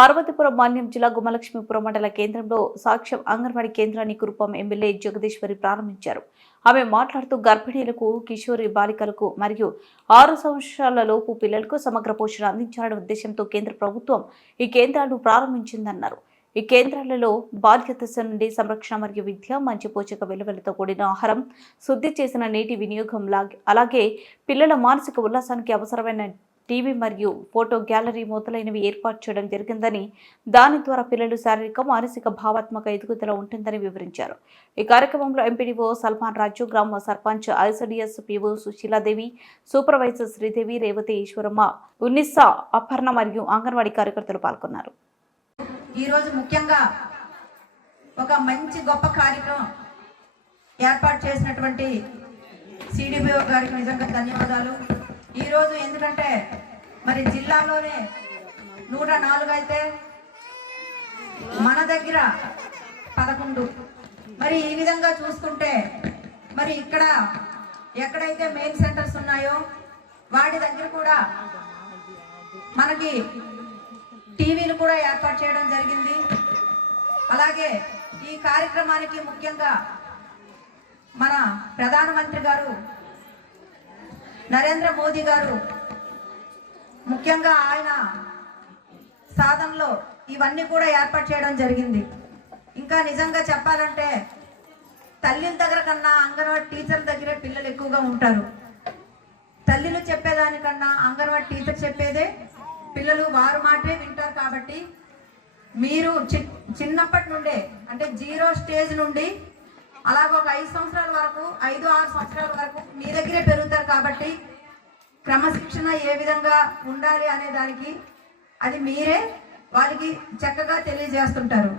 పార్వతీపురం మాన్యం జిల్లా గుమ్మలక్ష్మీపురం మండల కేంద్రంలో సాక్ష్యం అంగన్వాడీ కేంద్రాన్ని కురుపాం ఎమ్మెల్యే జగదీశ్వరి ప్రారంభించారు. ఆమె మాట్లాడుతూ గర్భిణీలకు, కిషోరి బాలికలకు మరియు 6 సంవత్సరాల లోపు పిల్లలకు సమగ్ర పోషణ అందించాలనే ఉద్దేశంతో కేంద్ర ప్రభుత్వం ఈ కేంద్రాలను ప్రారంభించిందన్నారు. ఈ కేంద్రాలలో బాల్య దశ నుండి సంరక్షణ మరియు విద్య, మంచి పోషక విలువలతో కూడిన ఆహారం, శుద్ధి చేసిన నీటి వినియోగం, అలాగే పిల్లల మానసిక ఉల్లాసానికి అవసరమైన టీవీ మరియు ఫోటో గ్యాలరీ మొదలైనవి ఏర్పాటు చేయడం జరిగిందని, దాని ద్వారా పిల్లలు శారీరక, మానసిక, భావాత్మక ఎదుగుదల ఉంటుందని వివరించారు. ఈ కార్యక్రమంలో ఎంపీడీఓ సల్మాన్ రాజు, గ్రామ sarpanch ICDS PO Sushiladevi, supervisor Sridevi, Revathi, Eshwaramma, Unnissa, Aparna మరియు అంగన్వాడీ కార్యకర్తలు పాల్గొన్నారు. ఈరోజు ముఖ్యంగా ఒక మంచి గొప్ప కార్యక్రమం ఏర్పాటు చేసినటువంటి సిడిపిఓ గారికి నిజంగా ధన్యవాదాలు. ఈరోజు ఎందుకంటే మరి జిల్లాలోనే 104 అయితే మన దగ్గర 11. మరి ఈ విధంగా చూసుకుంటే మరి ఇక్కడ ఎక్కడైతే మెయిన్ సెంటర్స్ ఉన్నాయో వాటి దగ్గర కూడా మనకి టీవీలు కూడా ఏర్పాటు చేయడం జరిగింది. అలాగే ఈ కార్యక్రమానికి ముఖ్యంగా మన ప్రధానమంత్రి గారు నరేంద్ర మోదీ గారు ముఖ్యంగా ఆయన సాధనలో ఇవన్నీ కూడా ఏర్పాటు చేయడం జరిగింది. ఇంకా నిజంగా చెప్పాలంటే తల్లిల దగ్గర కన్నా అంగన్వాడీ టీచర్ల దగ్గరే పిల్లలు ఎక్కువగా ఉంటారు. తల్లిలు చెప్పేదానికన్నా అంగన్వాడీ టీచర్ చెప్పేదే పిల్లలు వారి మాటే వింటారు. కాబట్టి మీరు చిన్నప్పటి నుండే అంటే 0 స్టేజ్ నుండి అలాగ ఒక 5 సంవత్సరాల వరకు 5-6 సంవత్సరాల వరకు మీ దగ్గరే పెరుగుతారు. కాబట్టి క్రమశిక్షణ ఏ విధంగా ఉండాలి అనే దానికి అది మీరే వాళ్ళకి చక్కగా తెలియజేస్తుంటారు.